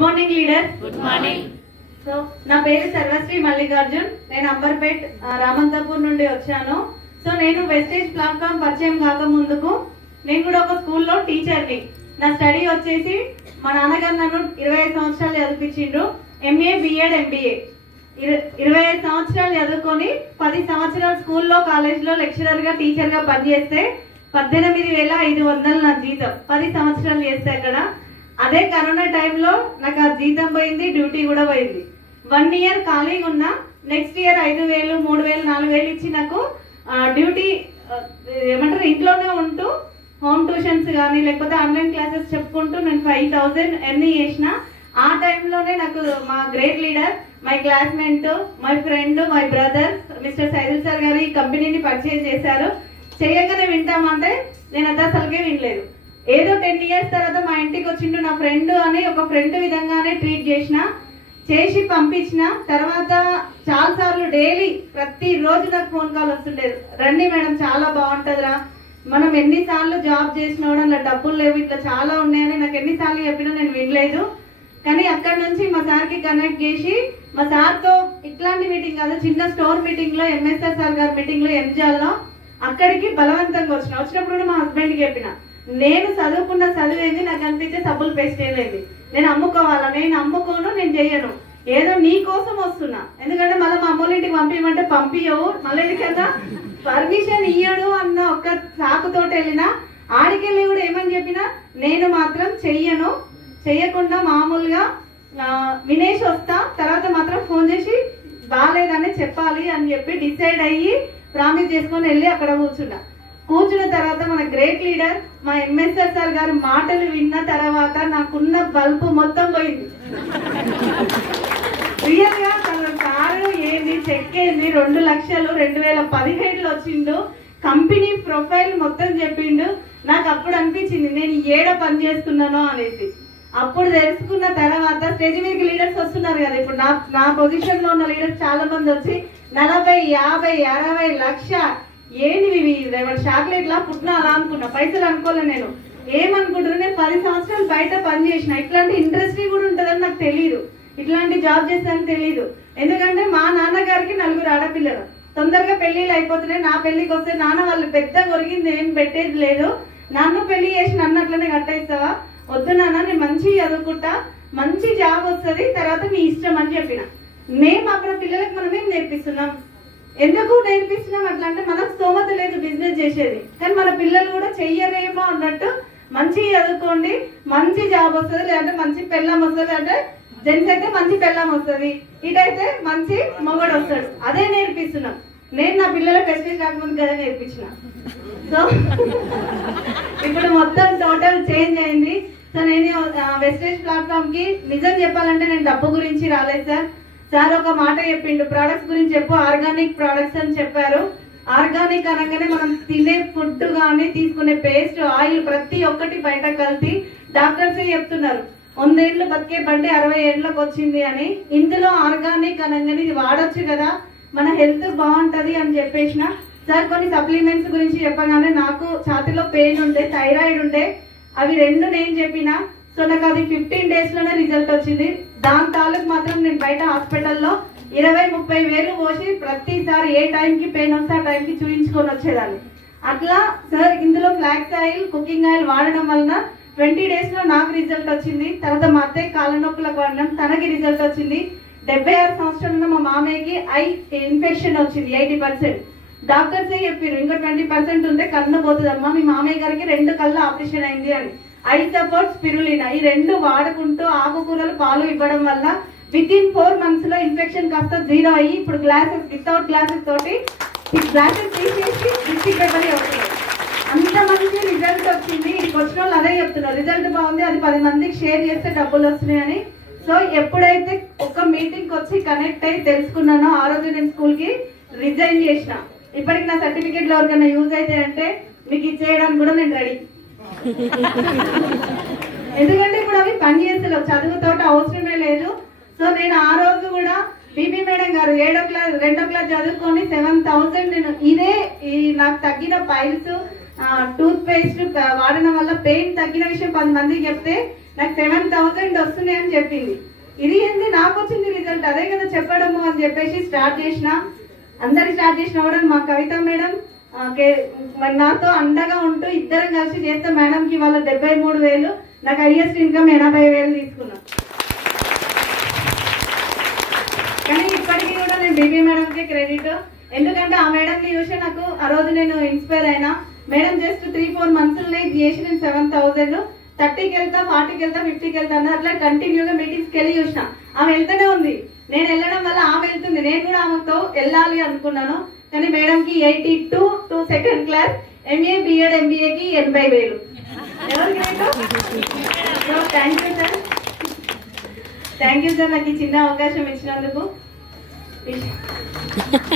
Good morning leader. Good morning. So నా పేరు సర్వశ్రీ మల్లికార్జున్. నేను అంబర్పేట్ రామంతాపూర్ నుండి వచ్చాను. సో నేను వెస్టేజ్ ప్లాట్ఫామ్ పరిచయం కాక ముందుకు నేను కూడా ఒక స్కూల్లో టీచర్ని. నా స్టడీ వచ్చేసి మా నాన్నగారు నన్ను 25 సంవత్సరాలు చదివించిండ్రు. ఎంఏ బిఎడ్ ఎంబీఏ 25 సంవత్సరాలు చదువుకొని 10 సంవత్సరాలు స్కూల్లో కాలేజ్లో లెక్చరర్గా టీచర్గా పనిచేస్తే 18,500 నా జీతం. 10 సంవత్సరాలు చేస్తే అక్కడ. అదే కరోనా టైంలో నాకు ఆ జీతం పోయింది, డ్యూటీ కూడా పోయింది. 1 ఇయర్ ఖాళీగా ఉన్నా. నెక్స్ట్ ఇయర్ 5,000, 3,000, 4,000 ఇచ్చి నాకు డ్యూటీ ఏమంటారు ఇంట్లోనే ఉంటూ హోమ్ ట్యూషన్స్ కానీ లేకపోతే ఆన్లైన్ క్లాసెస్ చెప్పుకుంటూ నేను 5,000 ఎర్న్ చేసిన. ఆ టైంలోనే నాకు మా great leader, my classmate, my friend, my brother mister Saidul sir గారు ఈ కంపెనీని పర్చేజ్ చేశారు. చేయగానే వింటామంటే నేను అది అసలుకే వినలేదు. ఏదో 10 ఇయర్స్ తర్వాత మా ఇంటికి వచ్చిండు నా ఫ్రెండ్ అని ఒక ఫ్రెండ్ విధంగానే ట్రీట్ చేసి పంపించిన. తర్వాత చాలాసార్లు డైలీ ప్రతిరోజు నాకు ఫోన్ కాల్ వస్తుండేది. రండి మేడం చాలా బాగుంటుందిరా, మనం ఎన్నిసార్లు జాబ్ చేసినా కూడా అలా డబ్బులు లేవు, ఇట్లా చాలా ఉన్నాయని నాకు ఎన్నిసార్లు చెప్పినా నేను వినలేదు. కానీ అక్కడ నుంచి మా సార్కి కనెక్ట్ చేసి మా సార్తో ఇట్లాంటి మీటింగ్ కాదు, చిన్న స్టోర్ మీటింగ్లో ఎంఎస్ఆర్ సార్ గారి మీటింగ్లో ఎంజాల్లో అక్కడికి బలవంతంగా వచ్చినప్పుడు కూడా మా హస్బెండ్కి చెప్పిన, నేను చదువుకున్న చదివేది నాకు అనిపించే సబ్బులు పేస్ట్ చేయలేదు, నేను అమ్ముకోవాలా, నేను అమ్ముకోను, నేను చెయ్యను, ఏదో నీ కోసం వస్తున్నా. ఎందుకంటే మళ్ళీ మా అమ్మోళ్ళ ఇంటికి పంపించమంటే పంపించవు, మళ్ళీ ఎందుకంటే పర్మిషన్ ఇయ్యడు అన్న ఒక్క సాకుతోటి వెళ్ళినా. ఆడికెళ్ళి కూడా ఏమని చెప్పినా నేను మాత్రం చెయ్యను, చెయ్యకుండా మామూలుగా వినేష్ వస్తా, తర్వాత మాత్రం ఫోన్ చేసి బాగాలేదని చెప్పాలి అని చెప్పి డిసైడ్ అయ్యి ప్రామిస్ చేసుకొని వెళ్ళి అక్కడ కూర్చున్న తర్వాత మన గ్రేట్ లీడర్ మా ఎంఎస్ఆర్ సార్ గారు మాటలు విన్న తర్వాత నాకున్న బల్బు మొత్తం పోయింది. రియల్ గా తన సారు ఏంది చెక్ ఏంది 2 లక్షలు 2017లో వచ్చిండు, కంపెనీ ప్రొఫైల్ మొత్తం చెప్పిండు. నాకు అప్పుడు అనిపించింది నేను ఏడ పని చేస్తున్నానో అనేసి. అప్పుడు తెలుసుకున్న తర్వాత స్టేజ్ మీద లీడర్స్ వస్తున్నారు కదా, ఇప్పుడు నా పొజిషన్ లో ఉన్న లీడర్స్ చాలా మంది వచ్చి 40, 50, 60 లక్ష ఏంటివి చాక్లెట్లా పుట్టినా అలా అనుకున్నా, పైసలు అనుకోలే. నేను ఏమనుకుంటున్నా, నేను 10 సంవత్సరాలు బయట పని చేసిన, ఇట్లాంటి ఇండస్ట్రీ కూడా ఉంటుందని నాకు తెలియదు, ఇట్లాంటి జాబ్ చేస్తానని తెలియదు. ఎందుకంటే మా నాన్నగారికి 4 ఆడపిల్లలు, తొందరగా పెళ్లిళ్ళు అయిపోతున్నాయి. నా పెళ్లికి వస్తే నాన్న వాళ్ళు పెద్ద కొరిగింది ఏం పెట్టేది లేదు, నన్ను పెళ్లి చేసి నన్ను అట్లనే కట్టేస్తావా, వద్దు నాన్న నేను మంచి చదువుకుంటా, మంచి జాబ్ వస్తుంది, తర్వాత మీ ఇష్టం అని చెప్పిన. మేము అక్కడ పిల్లలకు మనం ఏం నేర్పిస్తున్నాం, ఎందుకు నేర్పిస్తున్నాం అట్లా అంటే మనకు స్తోమత లేదు బిజినెస్ చేసేది, కానీ మన పిల్లలు కూడా చెయ్యరేమో అన్నట్టు మంచి చదువుకోండి, మంచి జాబ్ వస్తుంది, లేదంటే మంచి పెళ్ళం వస్తుంది, అంటే జెంట్స్ అయితే మంచి పెళ్ళం వస్తుంది, ఇటైతే మంచి మొగడు వస్తాడు, అదే నేర్పిస్తున్నాం. నేను నా పిల్లలకు వెస్టేజ్ రాకముందు కదా నేర్పించిన. సో ఇప్పుడు మొత్తం టోటల్ చేంజ్ అయింది. సో నేను వెస్టేజ్ ప్లాట్ఫామ్ కి నిజం చెప్పాలంటే నేను డబ్బు గురించి రాలేదు సార్. సార్ ఒక మాట చెప్పిండు, ప్రోడక్ట్స్ గురించి చెప్పు, ఆర్గానిక్ ప్రోడక్ట్స్ అని చెప్పారు. ఆర్గానిక్ అనగానే మనం తినే ఫుడ్ కానీ తీసుకునే పేస్ట్, ఆయిల్ ప్రతి ఒక్కటి బయట కలిపి డాక్టర్స్ చెప్తున్నారు 100 ఏళ్ళు బతికే బండి 60 ఏళ్ళకి వచ్చింది అని. ఇందులో ఆర్గానిక్ అనగానే ఇది వాడొచ్చు కదా, మన హెల్త్ బాగుంటది అని చెప్పేసిన. సార్ కొన్ని సప్లిమెంట్స్ గురించి చెప్పగానే నాకు ఛాతీలో పెయిన్ ఉండే, థైరాయిడ్ ఉండే, అవి 2 నేను చెప్పిన. సో నాకు అది 15 days లోనే రిజల్ట్ వచ్చింది. దాని తాలూకు మాత్రం నేను బయట హాస్పిటల్లో 20-30 వేలు పోసి ప్రతిసారి ఏ టైంకి పెయిన్ వస్తే ఆ టైంకి చూయించుకొని వచ్చేదాన్ని. అట్లా సార్ ఇందులో ఫ్లాక్స్ ఆయిల్, కుకింగ్ ఆయిల్ వాడడం వలన 20 days లో నాకు రిజల్ట్ వచ్చింది. తర్వాత మా అత్తయ్య కాళ్ళ నొప్పులకు వాడడం, తనకి రిజల్ట్ వచ్చింది. 76 సంవత్సరాలు ఉన్న మా మామయ్యకి ఐ ఇన్ఫెక్షన్ వచ్చింది 80%. డాక్టర్సే చెప్పారు ఇంకా 20% ఉంటే కన్ను పోతుందమ్మా, మీ మామయ్య గారికి 2 కళ్ళు ఆపరేషన్ అయింది అని. ఐ సపోర్ట్ స్పిరులినా ఈ 2 వాడుకుంటూ ఆకుకూరలు పాలు ఇవ్వడం వల్ల విత్-ఇన్ 4 months లో ఇన్ఫెక్షన్ కాస్త 0 అయ్యి ఇప్పుడు గ్లాసెస్ వితౌట్ గ్లాసెస్ తోటి గ్లాసెస్ తీసేసి డిస్ట్రిక్ట్ పేపర్ అవుతుంది. అంత మంచి రిజల్ట్ వచ్చింది. ఇక్కడికి వచ్చిన వాళ్ళు అదే చెప్తున్నారు, రిజల్ట్ బాగుంది, అది 10 మందికి షేర్ చేస్తే డబ్బులు వస్తున్నాయి అని. సో ఎప్పుడైతే ఒక మీటింగ్కి వచ్చి కనెక్ట్ అయ్యి తెలుసుకున్నానో ఆ రోజు నేను స్కూల్కి రిజైన్ చేసిన. ఇప్పటికి నా సర్టిఫికేట్లు ఎవరికైనా యూజ్ అయితే అంటే మీకు ఇచ్చేయడానికి కూడా నేను రెడీ. ఎందుకంటే ఇప్పుడు అవి పని చేస్తలేవు, చదువుతోటి అవసరమే లేదు. సో నేను ఆ రోజు కూడా బీబీ మేడం గారు 2వ క్లాస్ చదువుకొని 7,000 నేను ఇదే నాకు తగ్గిన పైల్స్ టూత్ పేస్ట్ వాడడం వల్ల పెయిన్ తగ్గిన విషయం 10 మందికి చెప్తే నాకు 7,000 వస్తున్నాయి అని చెప్పింది. ఇది ఏంది నాకు వచ్చింది రిజల్ట్, అదే కదా చెప్పడము అని చెప్పేసి స్టార్ట్ చేసిన. అందరికి స్టార్ట్ చేసిన కూడా మా కవిత మేడం మరి నాతో అండగా ఉంటూ ఇద్దరం కలిసి చేస్తే మేడంకి వాళ్ళ 73,000, నాకు హైయెస్ట్ ఇన్కమ్ 80,000 తీసుకున్నాను. కానీ ఇప్పటికీ కూడా నేను బీబీ మేడంకి క్రెడిట్, ఎందుకంటే ఆ మేడంని చూసి నాకు ఆ రోజు నేను ఇన్స్పైర్ అయినా. మేడం జస్ట్ 3-4 మంత్స్లోనే చేసి నేను 7,000, 30కి వెళ్తా, 40కి వెళ్తా, 50కి వెళ్తా అన్న అట్లా కంటిన్యూగా మీటింగ్స్కి వెళ్ళి చూసిన. ఆమె వెళ్తూనే ఉంది, నేను వెళ్ళడం వల్ల ఆమె వెళ్తుంది, నేను కూడా ఆమెతో వెళ్ళాలి అనుకున్నాను. కానీ మేడంకి 82 to second class, MA BEd ఎంబీఏకి 80,000. ఎవరికి so thank you sir, thank you sir నాకు ఈ చిన్న అవకాశం ఇచ్చినందుకు.